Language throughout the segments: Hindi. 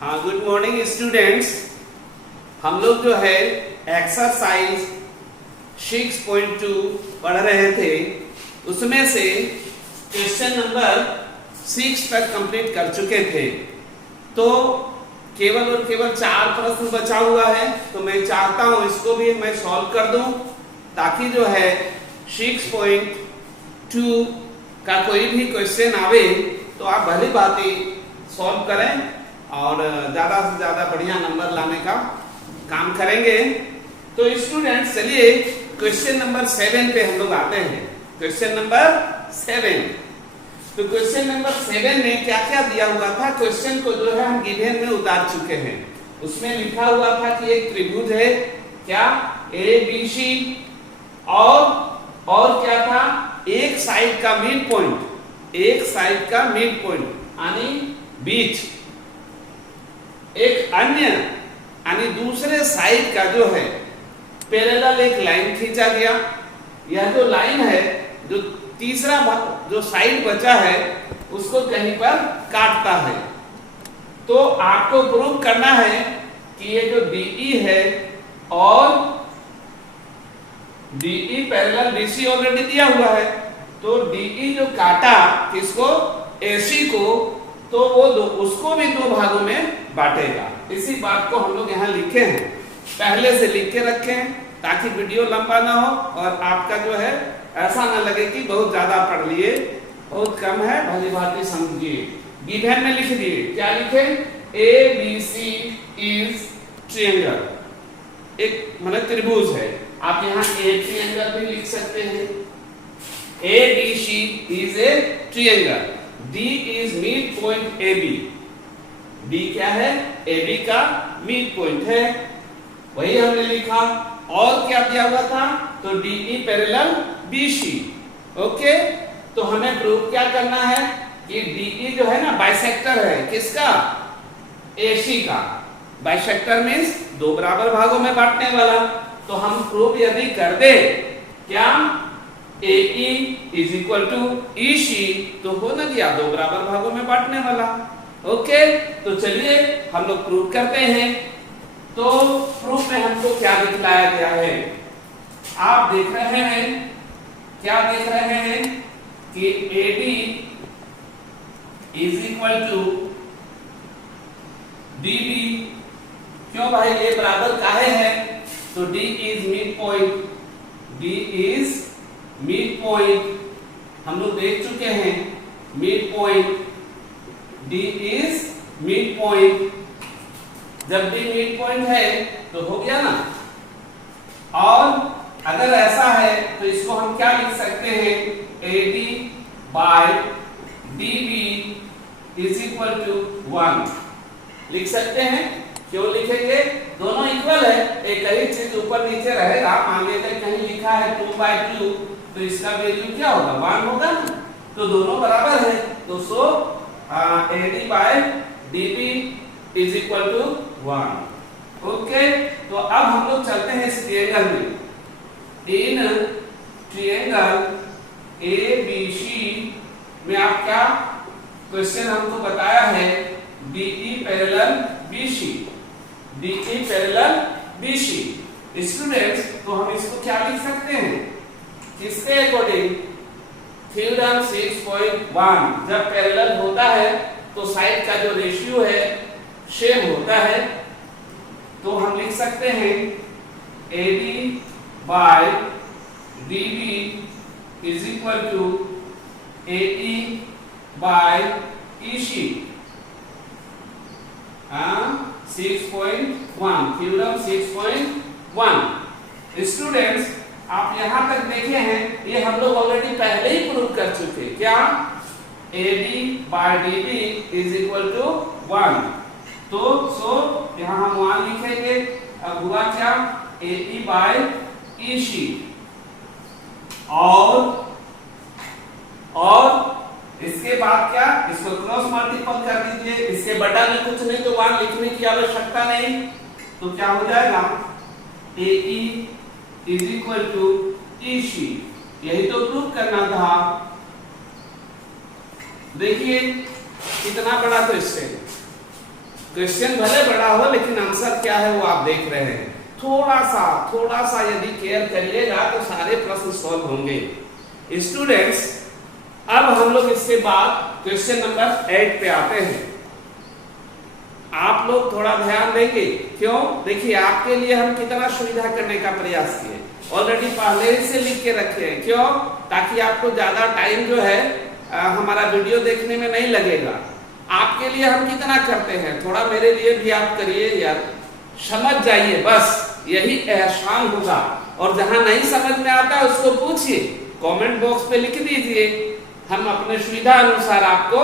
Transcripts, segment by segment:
हाँ, गुड मॉर्निंग स्टूडेंट्स। हम लोग जो है एक्सरसाइज 6.2 पढ़ रहे थे, उसमें से क्वेश्चन नंबर 6 तक कंप्लीट कर चुके थे। तो केवल और केवल 4 प्रश्न बचा हुआ है, तो मैं चाहता हूं इसको भी मैं सॉल्व कर दूं, ताकि जो है 6.2 का कोई भी क्वेश्चन आवे तो आप भली भांति सॉल्व करें और ज्यादा से ज्यादा बढ़िया नंबर लाने का काम करेंगे। तो स्टूडेंट्स, चलिए क्वेश्चन नंबर 7 पे हम लोग आते हैं। Question number 7। तो क्वेश्चन नंबर 7 में क्या क्या दिया हुआ था? क्वेश्चन को जो है हम गिवन में उतार चुके हैं। उसमें लिखा हुआ था कि एक त्रिभुज है, क्या ABC, और क्या था, एक साइड का मिड पॉइंट, एक साइड का मिड पॉइंट यानी बीच, एक अन्य यानी दूसरे साइड का जो है पैरेलल एक लाइन खींचा गया। यह जो लाइन है, जो तीसरा जो साइड बचा है, उसको कहीं पर काटता है। तो आपको प्रूव करना है कि ये जो DE है और DE पैरेलल BC ऑलरेडी दिया हुआ है, तो DE जो काटा किसको, AC को, तो वो उसको भी 2 भागों में बांटेगा। इसी बात को हम लोग यहाँ लिखे हैं, पहले से लिख के रखे हैं, ताकि वीडियो लंबा ना हो और आपका जो है ऐसा ना लगे कि बहुत ज्यादा पढ़ लिए, बहुत कम है, भली भांति समझिए। गिवन में लिख दिए, क्या लिखे, ABC इज ट्रायंगल, एक मतलब त्रिभुज है। आप यहाँ A ट्रायंगल भी लिख सकते हैं। ABC is a triangle, D is mid point AB, D क्या है, AB का मिड पॉइंट है, वही हमने लिखा। और क्या दिया हुआ था, तो DE पैरेलल BC। ओके, तो हमें प्रूव क्या करना है कि DE जो है ना बाइसेक्टर है, किसका, AC का। बाइसेक्टर मींस 2 बराबर भागों में बांटने वाला। तो हम प्रूव यदि कर दे क्या, AE is equal to EC, तो हो ना गया 2 बराबर भागों में बांटने वाला। ओके, तो चलिए हम लोग प्रूव करते हैं। तो प्रूफ में हमको क्या दिखलाया गया है, आप देख रहे हैं, क्या देख रहे हैं कि AD is equal to DB। क्यों भाई, ये बराबर काहे है, तो D is mid point, D is mid point, हम लोग देख चुके हैं mid point, D is mid point. जब D मिड पॉइंट है तो हो गया ना। और अगर ऐसा है तो इसको हम क्या लिख सकते हैं, AD by DB is equal to 1 लिख सकते हैं। क्यों लिखेंगे, दोनों इक्वल है, एक ही चीज ऊपर नीचे रहेगा। मान लीजिए कहीं लिखा है 2/2, तो इसका वैल्यू क्या होगा, 1 होगा ना, तो दोनों बराबर है। तो so AD by DB is equal to 1। Okay, तो अब हम लोग चलते हैं इस ट्रायंगल में। इन ट्रायंगल ABC में आप क्या, क्वेश्चन हमको बताया है DE parallel BC, DE parallel BC। Students, तो हम इसको क्या लिख सकते हैं, किसके अकॉर्डिंग, थ्योरम 6.1। जब पैरेलल होता है तो साइड का जो रेशियो है सेम होता है। तो हम लिख सकते हैं AD by DB is equal to AE by EC। 6.1, theorem 6.1। Students, आप यहां तक देखे हैं, ये हम लोग ऑलरेडी पहले ही प्रूव कर चुके। क्या, AD by DB is equal to 1। तो सो यहां हम 1 लिखेंगे। अब हुआ क्या, AE बाय EC। और इसके बाद क्या, इसको क्रॉस मल्टीपल कर दीजिए, इसके बटा में कुछ नहीं, तो 1 लिखने की आवश्यकता नहीं। तो क्या हो जाएगा, AE is equal to EC। यही तो प्रूव करना था। देखिए कितना बड़ा क्वेश्चन, क्वेश्चन भले बड़ा हो लेकिन आंसर क्या है वो आप देख रहे हैं। थोड़ा सा यदि केयर करिएगा तो सारे प्रश्न सॉल्व होंगे। स्टूडेंट्स, अब हम लोग इसके बाद क्वेश्चन नंबर 8 पे आते हैं। आप लोग थोड़ा ध्यान देंगे, क्यों? देखिए आपके लिए हम कितना सुविधा करने का प्रयास किए, ऑलरेडी पहले से लिख के रखे हैं। क्यों? ताकि आपको ज्यादा टाइम जो है हमारा वीडियो देखने में नहीं लगेगा। आपके लिए हम कितना करते हैं, थोड़ा मेरे लिए भी आप करिए यार, समझ जाइए, बस यही एहसान होगा। और जहां नहीं समझ में आता है उसको पूछिए, कमेंट बॉक्स पे लिख दीजिए, हम अपने सुविधा अनुसार आपको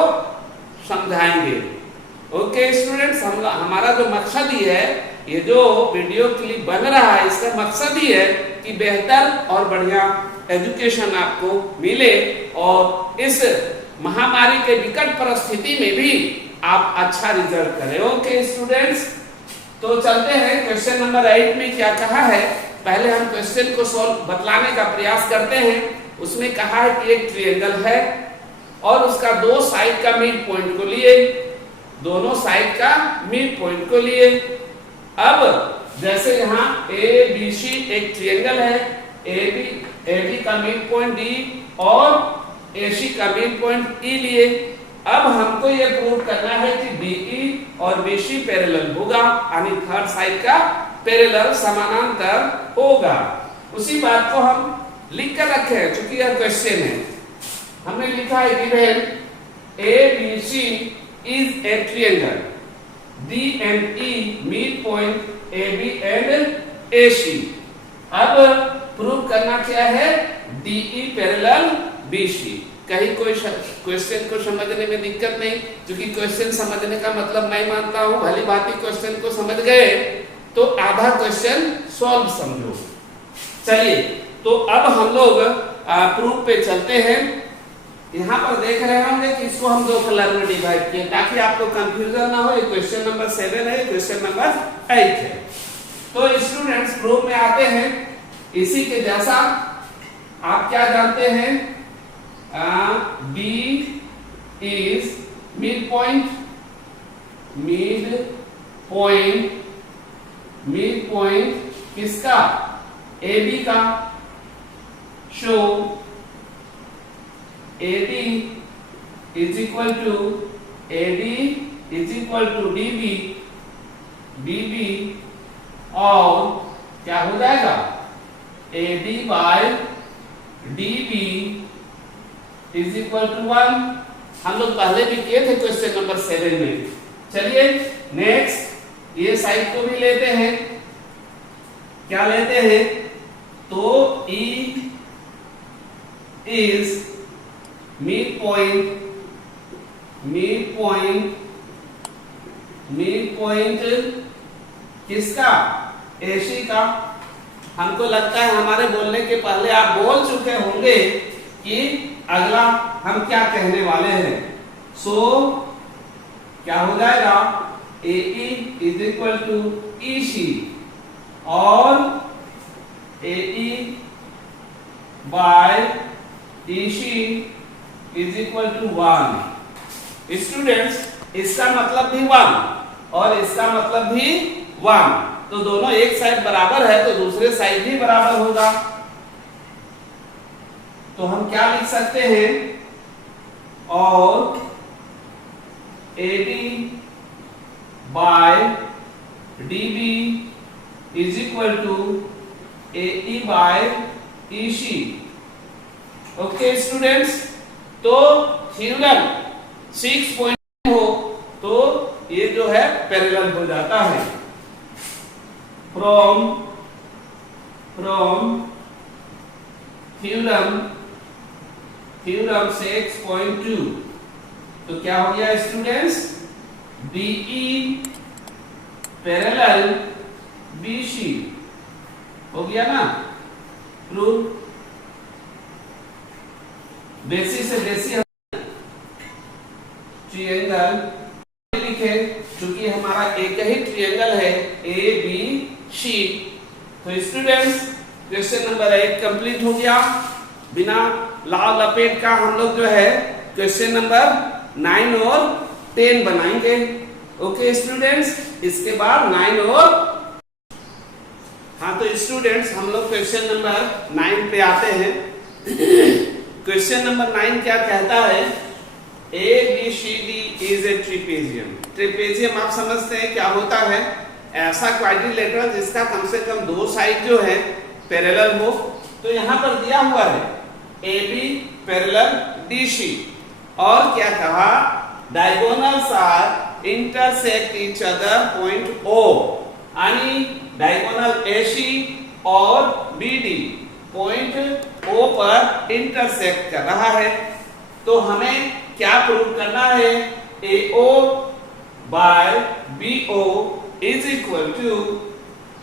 समझाएंगे। ओके स्टूडेंट्स, हमारा जो मकसद ही है, ये जो वीडियो क्लिप बन रहा है इसका मकसद ही है कि बेहतर और बढ़िया एजुकेशन आपको मिले और इस महामारी के विकट परिस्थिति में भी आप अच्छा रिजल्ट करें। ओके स्टूडेंट्स, तो चलते हैं क्वेश्चन नंबर 8 में क्या कहा है। पहले हम क्वेश्चन को सॉल्व बतलाने का प्रयास करते हैं। उसमें कहा है कि एक ट्रायंगल है और उसका दो साइड का मिड पॉइंट को लिए, दोनों साइड का मिड पॉइंट को लिए। अब जैसे यहाँ ए बी सी एक ट्रायंगल है, ए बी का मिड पॉइंट डी और ए सी का मिड पॉइंट ई लिए। अब हमको ये प्रूव करना है कि डीई और बीसी पैरेलल होगा, यानी थर्ड साइड का पैरेलल समानांतर होगा। उसी बात को हम लिख कर रखे हैं, क्योंकि यह क्वेश्चन है। हमने लिखा है given A B C is a triangle, D and E midpoint A B and A C. अब प्रूव करना क्या है, डीई पैरेलल बीसी। कहीं कोई क्वेश्चन को समझने में दिक्कत नहीं, क्योंकि क्वेश्चन समझने का मतलब मैं मानता हूं भली भांति क्वेश्चन को समझ गए तो आधा क्वेश्चन सॉल्व समझो। चलिए, तो अब हम लोग प्रूफ पे चलते हैं। यहाँ पर देख रहे होंगे कि इसको हम दो कलर में डिवाइड किए ताकि आपको कंफ्यूजन ना हो। ये क्वेश्चन नंबर 7 है, क्वेश्चन नंबर 8 है। तो स्टूडेंट्स, प्रूफ में आते हैं। इसी के जैसा आप क्या जानते हैं, B is mid point किसका, AB का। Show AD is equal to DB और क्या हो जाएगा, AD by DB is equal to 1। हम लोग पहले भी किए थे क्वेश्चन नंबर 7 में। चलिए नेक्स्ट, ये साइड को भी लेते हैं। क्या लेते हैं, तो E इज मिड पॉइंट किसका, AC का। हमको लगता है हमारे बोलने के पहले आप बोल चुके होंगे कि अगला हम क्या कहने वाले हैं। सो क्या हो जाएगा, AE is equal to EC और AE by EC is equal to 1। Students, इसका मतलब भी 1 और इसका मतलब भी 1, तो दोनों एक साइड बराबर है तो दूसरे साइड भी बराबर होगा। तो हम क्या लिख सकते हैं, और AD by DB is equal to AE by EC। Okay students, तो थ्योरम 6 हो तो ये जो है पैरेलल हो जाता है। फ्रॉम थ्योरम 6.2 तो क्या हो गया स्टूडेंट्स, DE पैरेलल BC हो गया ना। प्रूफ बेसी से बेसी ट्रायंगल लिखे, क्योंकि हमारा एक ही ट्रायंगल है ABC। तो स्टूडेंट्स, क्वेश्चन नंबर 8 कंप्लीट हो गया। बिना लाल लपेट का हम लोग जो है क्वेश्चन नंबर 9 और 10 बनाएंगे। ओके स्टूडेंट्स, इसके बाद 9 और हाँ, तो स्टूडेंट्स हम लोग क्वेश्चन नंबर 9 पे आते हैं। क्वेश्चन नंबर 9 क्या कहता है? ABCD is a trapezium. Trapezium आप समझते हैं क्या होता है? ऐसा क्वाड्रिलेटरल जिसका कम से कम दो साइड जो है पैरेलल हो। तो यहाँ पर दिया हुआ है AB पैरेलल DC और क्या कहा? Diagonals are intersect each other point O, यानी डायगोनल AC और BD पॉइंट O पर इंटरसेक्ट कर रहा है। तो हमें क्या प्रूव करना है? AO by BO is equal to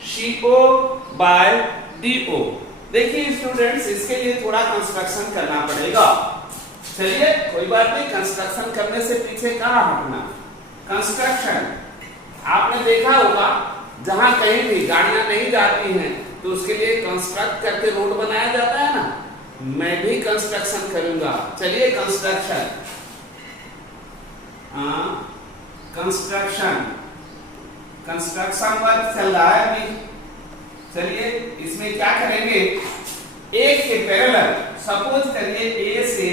CO by DO। देखिए स्टूडेंट्स, इसके लिए थोड़ा कंस्ट्रक्शन करना पड़ेगा। चलिए कोई बात नहीं, कंस्ट्रक्शन करने से पीछे कहाँ हटना। कंस्ट्रक्शन आपने देखा होगा, जहां कहीं भी गाड़ियां नहीं जाती हैं तो उसके लिए कंस्ट्रक्ट करके रोड बनाया जाता है ना। मैं भी कंस्ट्रक्शन करूंगा। चलिए कंस्ट्रक्शन, कंस्ट्रक्शन वर्क चल रहा है अभी। चलिए इसमें क्या करेंगे? एक के पैरेलल, सपोज करिए A से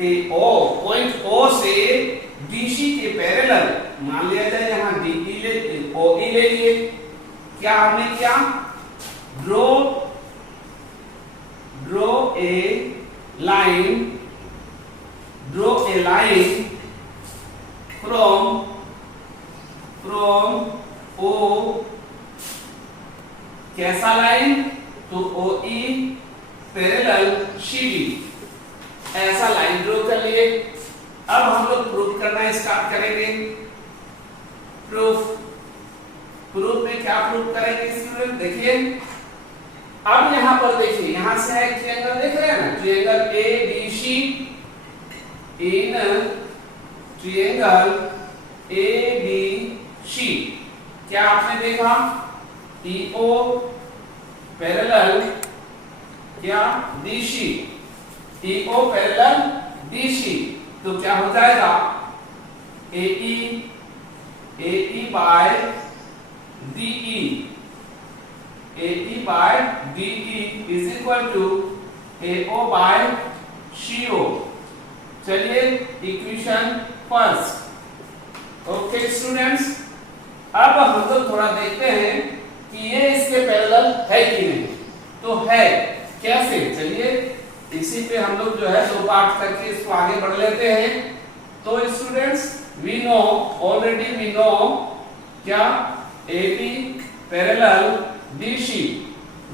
AO, पॉइंट O से BC के पैरेलल मान लिया जाए, यहाँ DE ले OE ले लिए। क्या हमने किया? Draw a line from O, कैसा लाइन? तो OE पैरेलल CD, ऐसा लाइन ड्रॉ कर लिए। अब हम लोग प्रूफ करना स्टार्ट करेंगे। प्रूफ में क्या प्रूफ करेंगे स्टूडेंट? देखिए अब यहां पर देखिए, यहां से एक ट्रायंगल देख रहे हैं ना, triangle ABC in triangle ABC क्या आपने देखा? EO पैरेलल क्या? DC, EO पैरेलल DC, तो क्या हो जाएगा? AE by DE, AE by DE is equal to AO by CO। चलिए इक्वेशन फर्स्ट। ओके स्टूडेंट्स, अब हम लोग थोड़ा देखते हैं कि ये इसके पैरेलल है कि नहीं। तो है, कैसे? चलिए इसी पे हम लोग जो है दो पार्ट करके इसको आगे बढ़ लेते हैं। तो students we know, already we know क्या? AB पैरेलल DC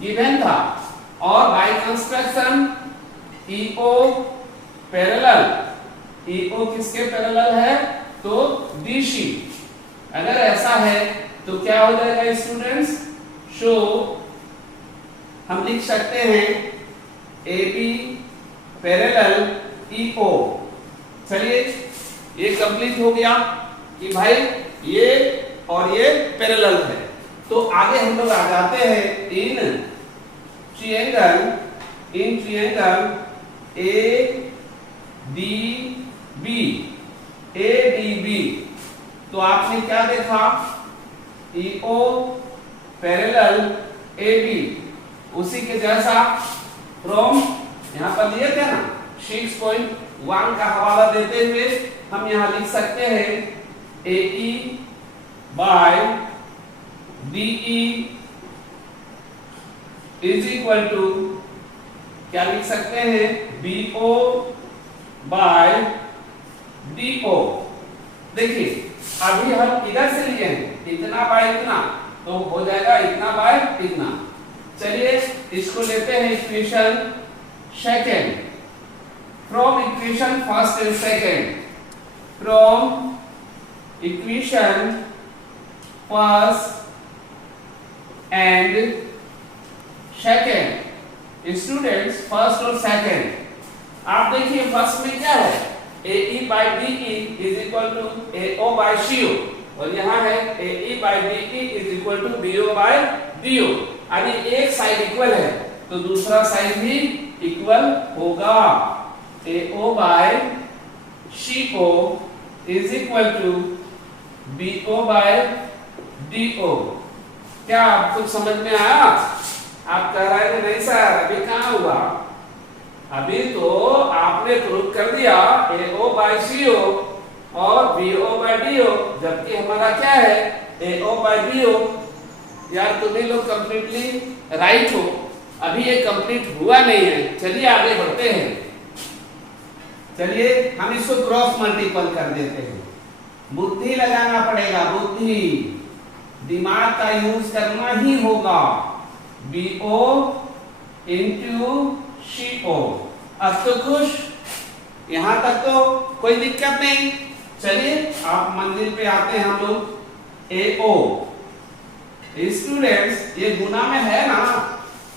गिवन था, और by construction EO parallel, EO किसके पैरेलल है? तो DC। अगर ऐसा है तो क्या हो जाएगा स्टूडेंट्स? शो हम लिख सकते हैं AB पैरेलल EO। चलिए ये कंप्लीट हो गया कि भाई ये और ये पैरेलल है। तो आगे हम लोग आ जाते हैं इन ट्रायंगल ADB। तो आपने क्या देखा? EO पैरेलल AB, उसी के जैसा फ्रॉम यहां पर लिए थे ना 6.1 का हवाला देते हुए हम यहां लिख सकते हैं AE by DE is equal to क्या लिख सकते हैं? BO by DO। देखिए अभी हम इधर से लिए हैं इतना बाय इतना, तो हो जाएगा इतना बाय इतना। चलिए इसको लेते हैं equation second. From equation first and second, from equation first and second. Students first और सेकेंड आप देखिए, फर्स्ट में क्या है? AE by DE is equal to AO by CO, और यहाँ है AE by DE is equal to BO by DO। यानी एक साइड इक्वल है तो दूसरा साइड भी इक्वल होगा। AO by CO is equal to BO by DO। क्या आप कुछ समझ में आया? आप कह रहे हैं नहीं सर अभी कहाँ हुआ, अभी तो आपने प्रूव कर दिया AO बाय CO और BO बाय DO, जबकि हमारा क्या है AO बाय BO। यार तुम्हें लोग कंप्लीटली राइट हो, अभी ये कंप्लीट हुआ नहीं है। चलिए आगे बढ़ते हैं। चलिए हम इसको क्रॉस मल्टीपल कर देते हैं। बुद्धि लगाना पड़ेगा, बुद्धि, दिमाग का यूज करना ही होगा। BO into CO। अब तो खुश, यहां तक तो कोई दिक्कत नहीं। चलिए आप मंजिल पे आते हैं हम लोग। AO स्टूडेंट्स ये गुना में है ना,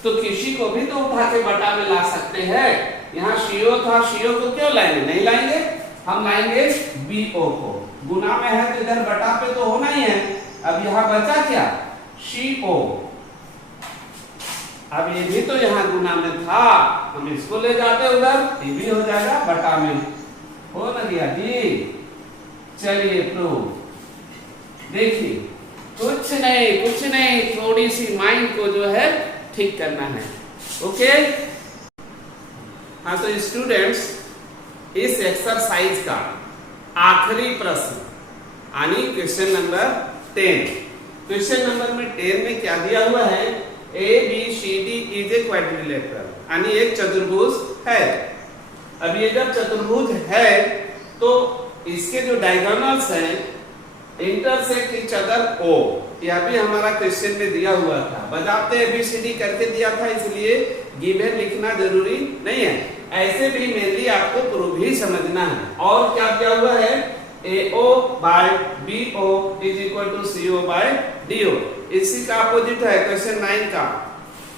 तो किसी को भी तो उठा के बटा में ला सकते हैं। यहाँ CO था, CO को क्यों लाएंगे, नहीं लाएंगे, हम लाएंगे BO को। गुना में है तो इधर बटा पे तो होना ही है। अब यहाँ बचा क्या CO, अब ये भी तो यहाँ गुना में था, हम इसको ले जाते उधर, ये भी हो जाएगा बटा में, हो ना गया जी। चलिए प्रूफ देखिए, कुछ नहीं, थोड़ी सी माइंड को जो है ठीक करना है। ओके हाँ, तो स्टूडेंट्स इस एक्सरसाइज का आखिरी प्रश्न यानी क्वेश्चन नंबर 10, क्वेश्चन नंबर 10 में क्या दिया हुआ है, ABCD इज ए क्वाड्रिलेटरल, यानी एक चतुर्भुज है। अब ये जब चतुर्भुज है तो इसके जो डायगोनल्स हैं इंटरसेक्ट ईच अदर O, यह भी हमारा क्वेश्चन में दिया हुआ था। बजाते ABCD करके दिया था, इसलिए गिवन लिखना जरूरी नहीं है। ऐसे भी मेनली आपको प्रूफ ही समझना है। और क्या दिया हुआ है, AO by BO is equal to CO by DO। इसी का अपोजिट है क्वेश्चन 9 का,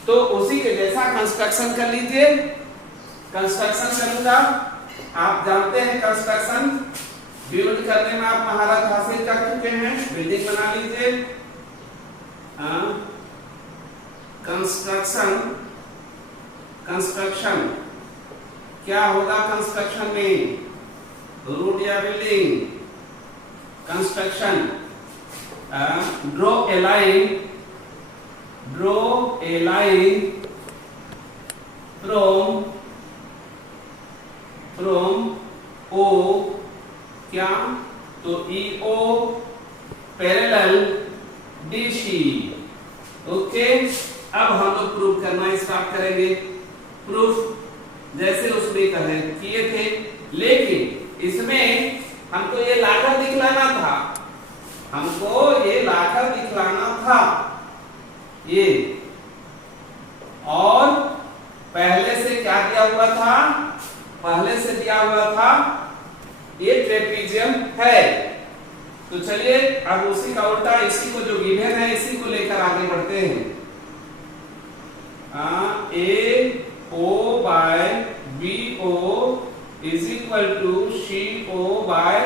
तो उसी के जैसा कंस्ट्रक्शन कर लीजिए। कंस्ट्रक्शन करूंगा, आप जानते हैं कंस्ट्रक्शन बिल्ड करने में आप महारत हासिल कर चुके हैं। बिल्डिंग बना लीजिए। कंस्ट्रक्शन क्या होगा, कंस्ट्रक्शन में रूट या building. Construction draw a line from O, क्या तो EO पैरेलल DC। ओके, अब हम लोग प्रूफ करना स्टार्ट करेंगे। प्रूफ जैसे उसमें किए थे, लेकिन इसमें हमको ये लाकर दिखलाना था, ये। और पहले से क्या दिया हुआ था, पहले से दिया हुआ था ये ट्रेपीजियम है। तो चलिए अब उसी का उल्टा, इसी को जो गिवन है इसी को लेकर आगे बढ़ते हैं। AO by BO is equal to CO by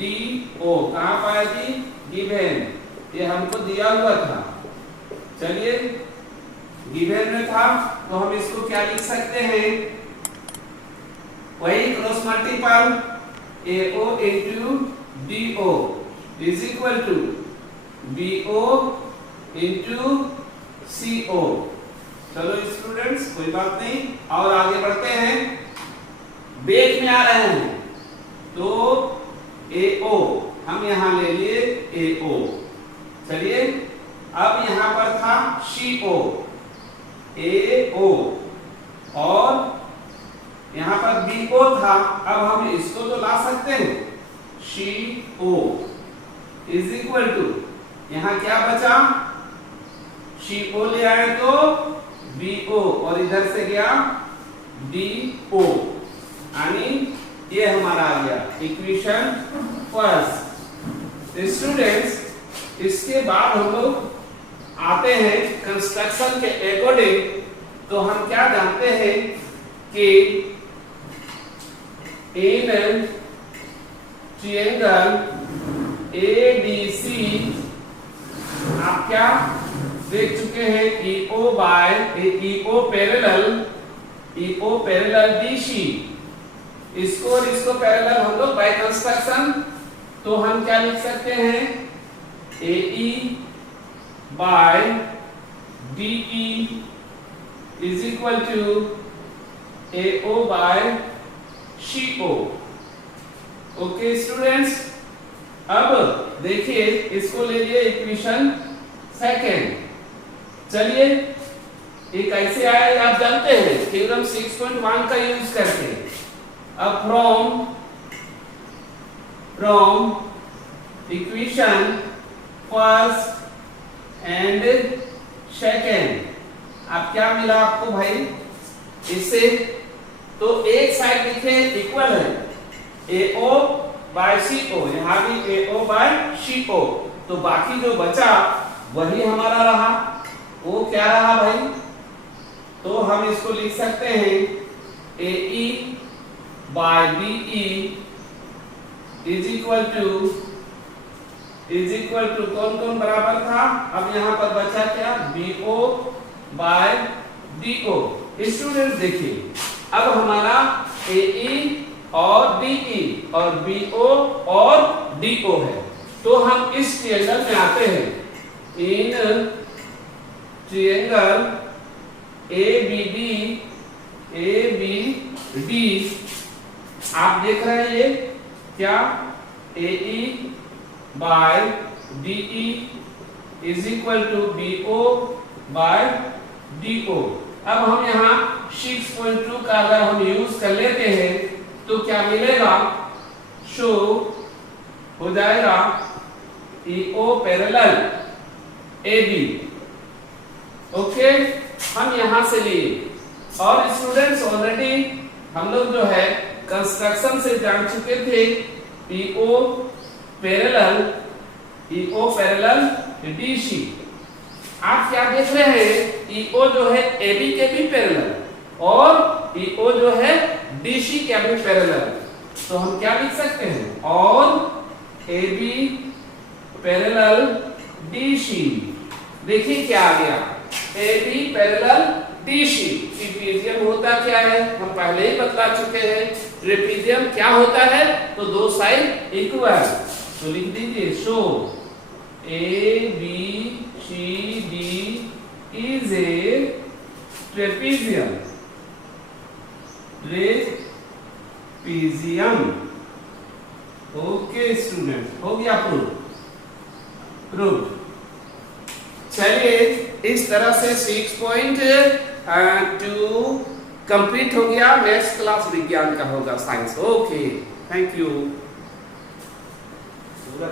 DO। कहां पाएगी, गिवन, ये हमको दिया हुआ था। चलिए गिवन में था तो हम इसको क्या लिख सकते हैं, वही cross multiple AO into DO is equal to BO into CO। चलो स्टूडेंट्स कोई बात नहीं, और आगे बढ़ते हैं। बेस में आ रहे हैं तो AO हम यहां ले लिए AO। चलिए अब यहां पर था CO, AO, और यहां पर BO था। अब हम इसको तो ला सकते हैं, CO इज इक्वल टू, यहां क्या बचा, CO ले आए तो BO, और इधर से गया DO, यानी ये हमारा आ गया इक्वेशन फर्स्ट। स्टूडेंट्स इसके बाद हम लोग आते हैं कंस्ट्रक्शन के अकॉर्डिंग। तो हम क्या जानते हैं कि इन ट्रायंगल ADC आप क्या देख चुके हैं, EO पैरेलल DC। इसको और इसको पैरेलल हम लोग बाय कंस्ट्रक्शन, तो तो हम क्या लिख सकते हैं, AE by DE is equal to AO by CO। Okay students, अब देखिए इसको ले लिए इक्वेशन सेकेंड। चलिए ये कैसे आया आप जानते हैं, थ्योरम 6.1 का यूज करके। अब from equation first and second, अब क्या मिला आपको भाई इससे, तो एक साइड लिखे इक्वल है AO बाय CO, यहां भी AO बाय CO, तो बाकी जो बचा वही हमारा रहा, वो क्या रहा भाई, तो हम इसको लिख सकते हैं AE by BE is equal to कौन कौन बराबर था, अब यहां पर बचा क्या, BO बाय DO। स्टूडेंट देखिए अब हमारा AE और DE और BO और DO है, तो हम इस ट्रायंगल में आते हैं, इन ट्रायंगल ABD आप देख रहे हैं ये क्या, AE by DE is equal to BO by DO। अब हम यहाँ 6.2 का अगर हम यूज कर लेते हैं तो क्या मिलेगा, शो हो जाएगा EO पैरेलल AB। ओके, हम यहां से लिए, और स्टूडेंट्स ऑलरेडी हम लोग जो है कंस्ट्रक्शन से जान चुके थे, EO पैरेलल DC। आप क्या देख रहे हैं, EO जो है AB के भी पैरेलल और EO जो है DC के भी पैरेलल, तो हम क्या लिख सकते हैं, और AB पैरेलल DC। देखिए क्या आ गया, AB पैरेलल DC। ट्रेपेजियम होता क्या है, हम पहले ही बता चुके हैं, ट्रेपेजियम क्या होता है, तो दो साइड इक्वल, तो लिख दीजिए show ABCD is a trapezium. Okay student, हो गया प्रूफ। चलिए इस तरह से 6.2 कंप्लीट हो गया। नेक्स्ट क्लास विज्ञान का होगा, साइंस। Okay, thank you. पूरा